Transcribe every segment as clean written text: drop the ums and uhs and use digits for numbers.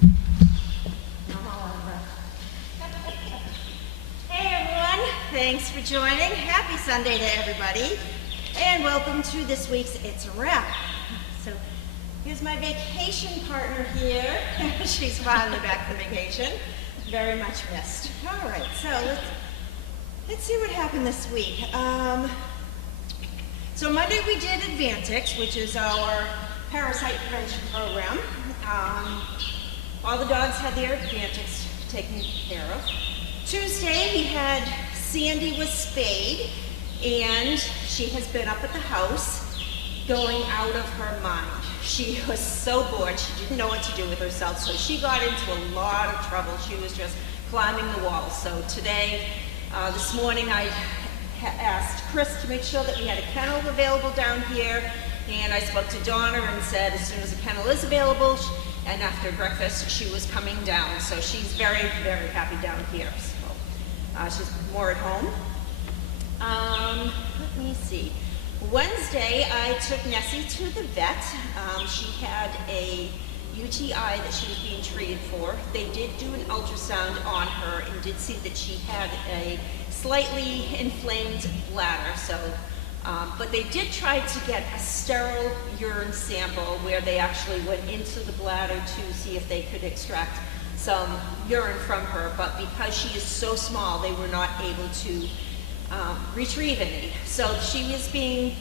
Hey everyone, thanks for joining. Happy Sunday to everybody, and welcome to this week's It's a Wrap. So here's my vacation partner here. She's finally back from vacation. Very much missed. All right, so let's see what happened this week. So Monday we did Advantix, which is our parasite prevention program. All the dogs had their Advantix taken care of. Tuesday we had Sandy was spayed, and she has been up at the house going out of her mind. She was so bored, she didn't know what to do with herself, so she got into a lot of trouble. She was just climbing the walls. So today, this morning, I asked Chris to make sure that we had a kennel available down here, and I spoke to Donna and said as soon as the kennel is available, and after breakfast, she was coming down. So she's very, very happy down here. So she's more at home. Let me see. Wednesday, I took Nessie to the vet. She had a UTI that she was being treated for. They did do an ultrasound on her and did see that she had a slightly inflamed bladder. So, but they did try to get a sterile urine sample where they actually went into the bladder to see if they could extract some urine from her. But because she is so small, they were not able to retrieve any. So she is being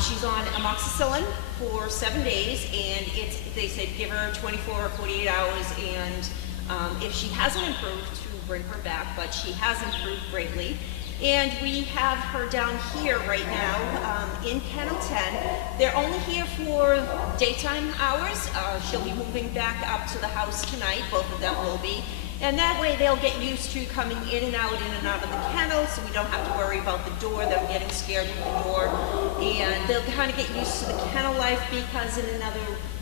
she's on amoxicillin for 7 days, and they said give her 24 or 48 hours, and if she hasn't improved, to bring her back, but she has improved greatly. And we have her down here right now in Kennel 10. They're only here for daytime hours. She'll be moving back up to the house tonight, both of them will be. And that way they'll get used to coming in and out of the kennel, so we don't have to worry about the door, them getting scared with the door. And they'll kind of get used to the kennel life, because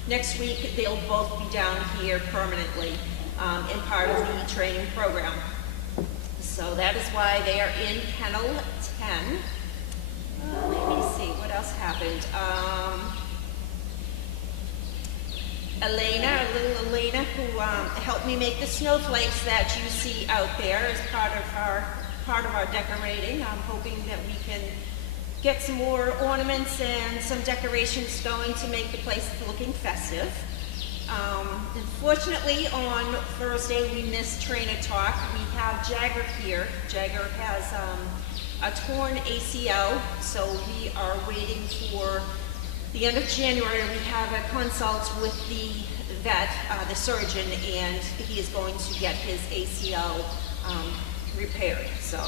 next week they'll both be down here permanently in part of the training program. So that is why they are in Kennel 10. Let me see, what else happened? Elena, our little Elena, who helped me make the snowflakes that you see out there as part of our decorating. I'm hoping that we can get some more ornaments and some decorations going to make the place looking festive. Unfortunately, on Thursday we missed trainer talk. We have Jagger here. Jagger has a torn ACL, so we are waiting for the end of January. We have a consult with the vet, the surgeon, and he is going to get his ACL repaired. So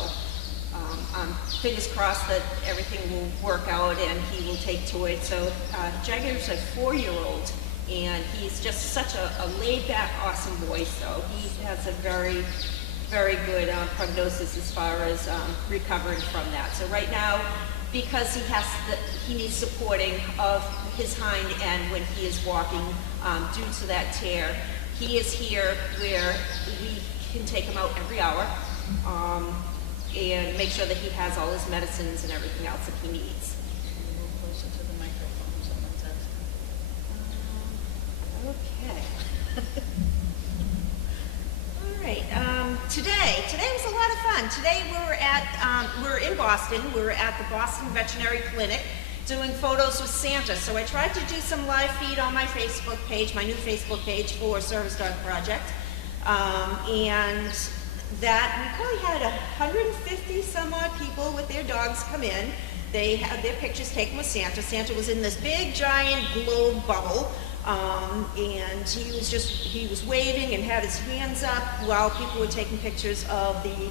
fingers crossed that everything will work out and he will take to it. So Jagger's a 4-year-old, and he's just such a laid-back, awesome boy. So he has a very, very good prognosis as far as recovering from that. So right now, because he needs supporting of his hind end when he is walking due to that tear, he is here where we can take him out every hour and make sure that he has all his medicines and everything else that he needs. A little closer to the microphone, someone says. Okay. All right. Today was a lot of fun. Today we're in Boston. We're at the Boston Veterinary Clinic doing photos with Santa. So I tried to do some live feed on my Facebook page, my new Facebook page for Service Dog Project, and that we probably had 150 some odd people with their dogs come in. They had their pictures taken with Santa. Santa was in this big giant globe bubble. And he was waving and had his hands up while people were taking pictures of the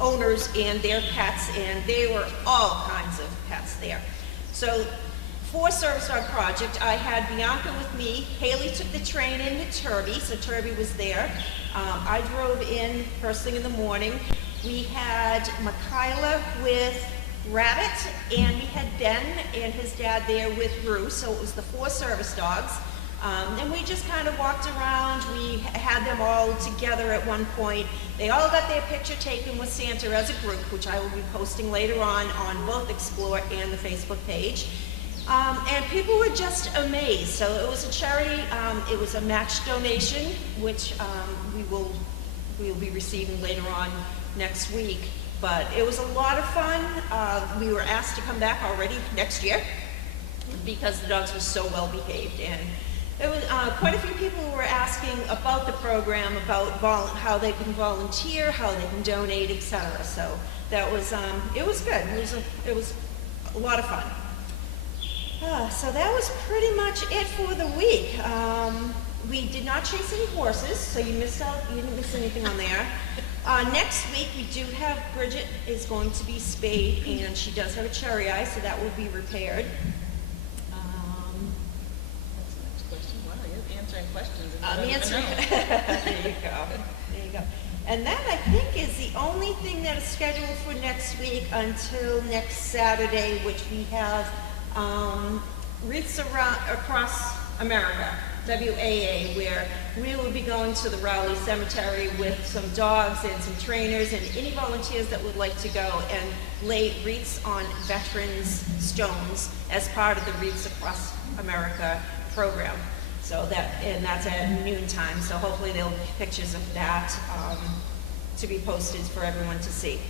owners and their pets, and there were all kinds of pets there. So for Service Dog Project, I had Bianca with me. Haley took the train in with Turby, so Turby was there. I drove in first thing in the morning. We had Makayla with Rabbit, and we had Ben and his dad there with Rue, so it was the 4 service dogs. And we just kind of walked around. We had them all together at one point. They all got their picture taken with Santa as a group, which I will be posting later on both Explore and the Facebook page. And people were just amazed. So it was a charity, it was a match donation, which we will be receiving later on next week. But it was a lot of fun. We were asked to come back already next year because the dogs were so well behaved. And there was quite a few people who were asking about the program, about how they can volunteer, how they can donate, etc. So that was, it was good. It was a lot of fun. So that was pretty much it for the week. We did not chase any horses, so you didn't miss anything on there. Next week we do have, Bridget is going to be spayed, and she does have a cherry eye, so that will be repaired. That's the next question. Wow, you're answering questions. And The you don't answer, even know. there you go, there you go. And that, I think, is the only thing that is scheduled for next week until next Saturday, which we have Wreaths Across America, WAA, where we will be going to the Raleigh Cemetery with some dogs and some trainers and any volunteers that would like to go and lay wreaths on veterans' stones as part of the Wreaths Across America program. So that's at noon time, so hopefully there'll be pictures of that to be posted for everyone to see.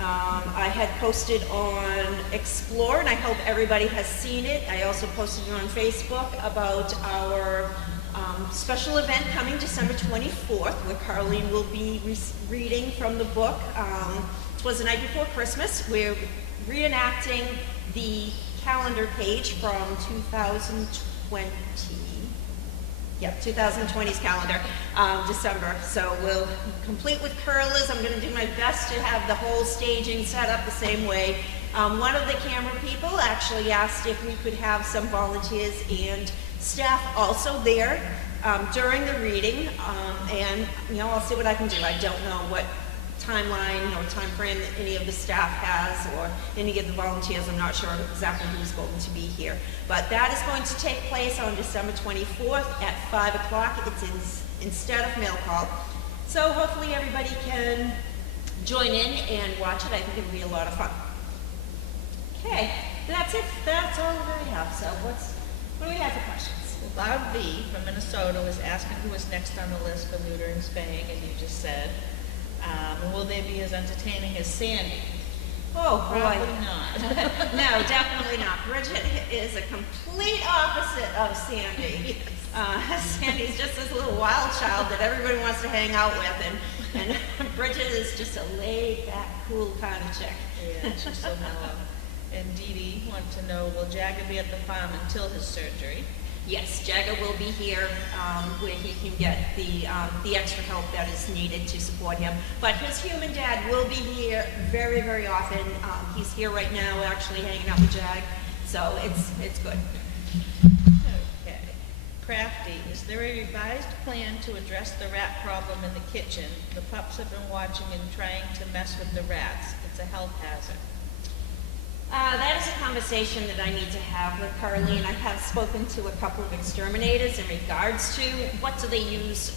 I had posted on Explore, and I hope everybody has seen it. I also posted it on Facebook about our special event coming December 24th, where Carlene will be reading from the book. It was the night before Christmas. We're reenacting the calendar page from 2020. Yep, 2020's calendar, December. So we'll complete with curlers. I'm going to do my best to have the whole staging set up the same way. One of the camera people actually asked if we could have some volunteers and staff also there during the reading, and I'll see what I can do. I don't know what timeline or time frame that any of the staff has, or any of the volunteers. I'm not sure exactly who's going to be here. But that is going to take place on December 24th at 5 o'clock. It's instead of mail call. So hopefully everybody can join in and watch it. I think it'll be a lot of fun. Okay, that's it. That's all we have. So what do we have for questions? Bob V. from Minnesota was asking who was next on the list for neuter and spaying, and you just said. And will they be as entertaining as Sandy? Oh, boy. Probably not. No, definitely not. Bridget is a complete opposite of Sandy. Sandy's just this little wild child that everybody wants to hang out with, and Bridget is just a laid-back, cool kind of chick. Yeah, she's so mellow. And Dee Dee wanted to know, will Jagger be at the farm until his surgery? Yes, Jagger will be here where he can get the extra help that is needed to support him. But his human dad will be here very, very often. He's here right now, actually hanging out with Jag. So it's good. Okay. Crafty, is there a revised plan to address the rat problem in the kitchen? The pups have been watching and trying to mess with the rats. It's a health hazard. That is a conversation that I need to have with Carlene. I have spoken to a couple of exterminators in regards to what do they use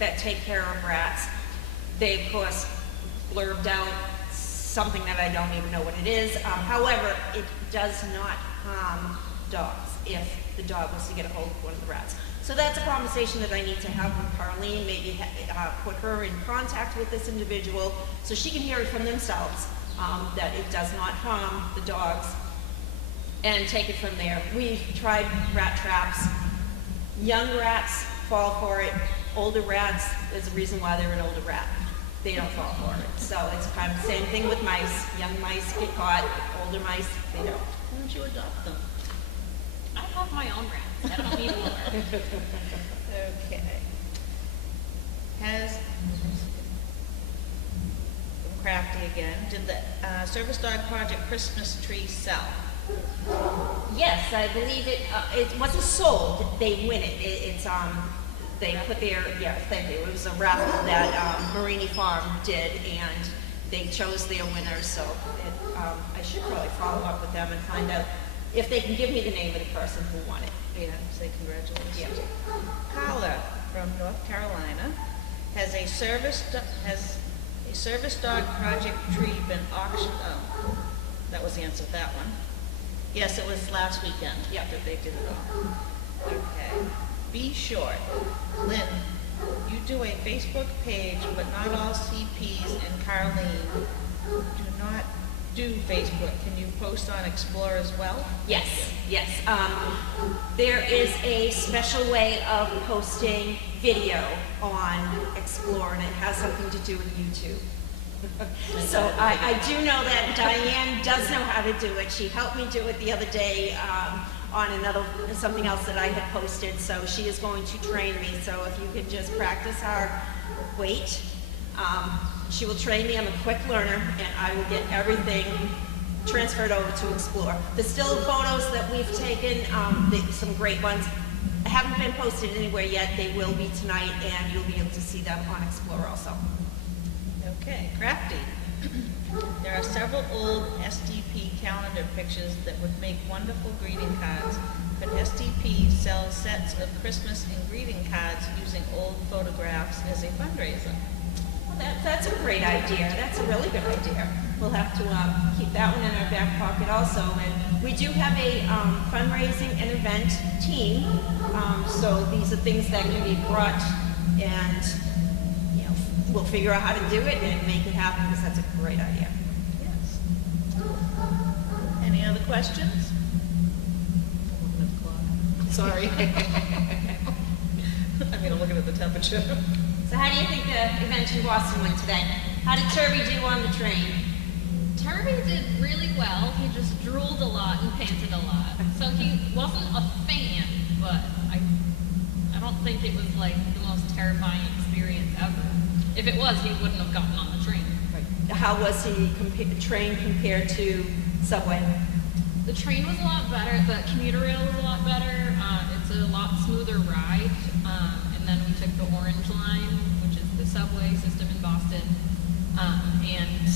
that take care of rats. They, of course, blurbed out something that I don't even know what it is. However, it does not harm dogs if the dog was to get a hold of one of the rats. So that's a conversation that I need to have with Carlene, maybe put her in contact with this individual so she can hear it from themselves. That it does not harm the dogs, and take it from there. We've tried rat traps. Young rats fall for it. Older rats, there's a reason why they're an older rat. They don't fall for it. So it's kind of the same thing with mice. Young mice get caught, older mice, they don't. Why don't you adopt them? I have my own rats. I don't need more. Okay. Has Crafty again. Did the Service Dog Project Christmas tree sell? Yes, I believe it. It wasn't sold. They win it. They put their, thank you. It was a raffle that Marini Farm did, and they chose their winners. So I should probably follow up with them and find out if they can give me the name of the person who won it. Yeah, say congratulations. Yeah. Carla from North Carolina has a service dog project tree been auctioned? Oh, that was the answer to that one. Yes, it was last weekend. Yep. That they did it all. Okay. Be short. Lynn, you do a Facebook page, but not all CPs and Carlene do not do Facebook. Can you post on Explore as well? Yes, yes. There is a special way of posting video on Explore, and it has something to do with YouTube. So I do know that Diane does know how to do it. She helped me do it the other day on something else that I had posted. So she is going to train me. So if you could just practice our weight, she will train me. I'm a quick learner, and I will get everything transferred over to Explore. The still photos that we've taken, some great ones, haven't been posted anywhere yet. They will be tonight, and you'll be able to see them on Explore also. Okay, crafty. There are several old SDP calendar pictures that would make wonderful greeting cards, but SDP sells sets of Christmas and greeting cards using old photographs as a fundraiser. Well, that's a great idea. That's a really good idea. We'll have to keep that one in our back pocket also. And we do have a fundraising and event team, so these are things that can be brought, and we'll figure out how to do it and make it happen, because that's a great idea. Yes. Any other questions? Sorry. I'm looking at the temperature. So how do you think the event in Boston went today? How did Turby do on the train? Turby did really well. He just drooled a lot and panted a lot. So he wasn't a fan, but I don't think it was like the most terrifying experience ever. If it was, he wouldn't have gotten on the train. Right. How was he train compared to subway? The train was a lot better. The commuter rail was a lot better. It's a lot smoother ride. And then we took the Orange Line, which is the subway system in Boston. And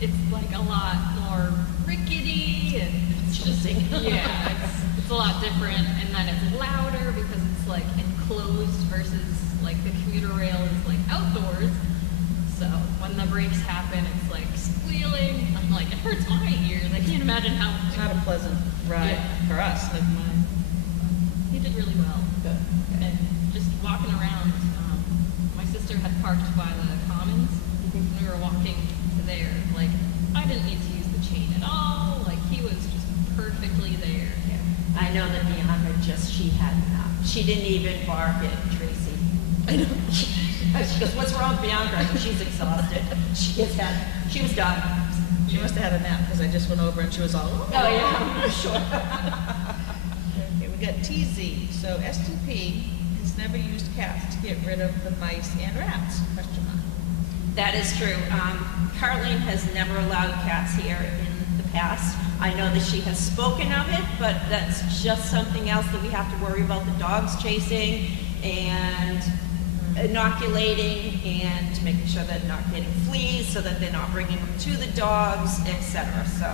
it's like a lot more rickety and it's just, yeah, it's a lot different. And then it's louder because it's like enclosed versus like the commuter rail is like outdoors. So when the brakes happen, it's like squealing. I'm like, it hurts my ears. I can't imagine how. It's not a pleasant ride for us. Like mine. He did really well. Good. And just walking around, my sister had parked by the Commons. And we were walking to there. Like, I didn't need to use the chain at all. Like, he was just perfectly there. Yeah. I know that Bianca she didn't even bark at Tracy. I know. She goes, what's wrong with Bianca? And she's exhausted. She was done. She must have had a nap because I just went over and she was all, Oh yeah, sure. Okay, we got TZ. So SDP has never used cats to get rid of the mice and rats? Question mark. That is true. Carlene has never allowed cats here in the past. I know that she has spoken of it, but that's just something else that we have to worry about, the dogs chasing and inoculating and making sure that they're not getting fleas so that they're not bringing them to the dogs, etc. So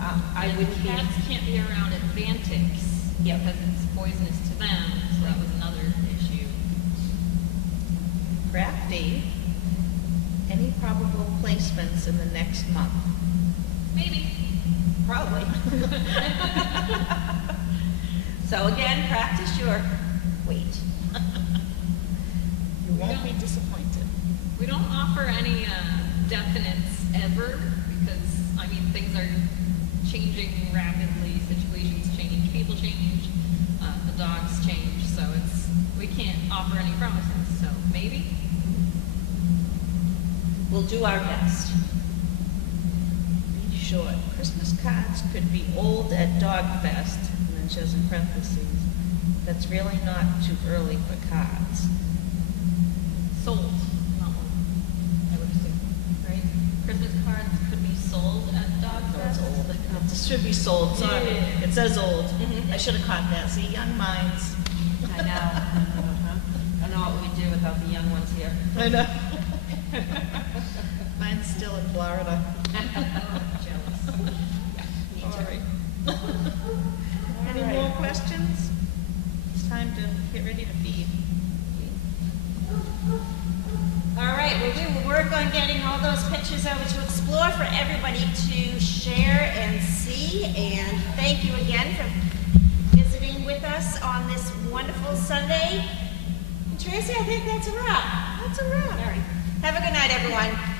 I wouldn't be... Cats can't be around Advantix because it's poisonous to them, so that was another issue. Crafty. Any probable placements in the next month? Maybe. Probably. So again, practice your weight. You won't be disappointed. We don't offer any definites ever because, I mean, things are changing rapidly, situations change, people change, the dogs change, so we can't offer any promises, so maybe. We'll do our best. Be short. Christmas cards could be old at Dog Fest, and then she has in parentheses, that's really not too early for cards. Sold, not old, I would assume, right? Christmas cards could be sold at Dog No, Fest. it's old. It should be sold, sorry. Yeah. It says old. I should have caught that. See, young minds. I know. I don't know what we'd do without the young ones here. I know. Mine's still in Florida. Jealous. Me too. All right. Any more questions? It's time to get ready to feed. All right, well, we will work on getting all those pictures over to Explore for everybody to share and see. And thank you again for visiting with us on this wonderful Sunday. And Tracy, I think that's a wrap. That's a wrap. All right. Have a good night, everyone.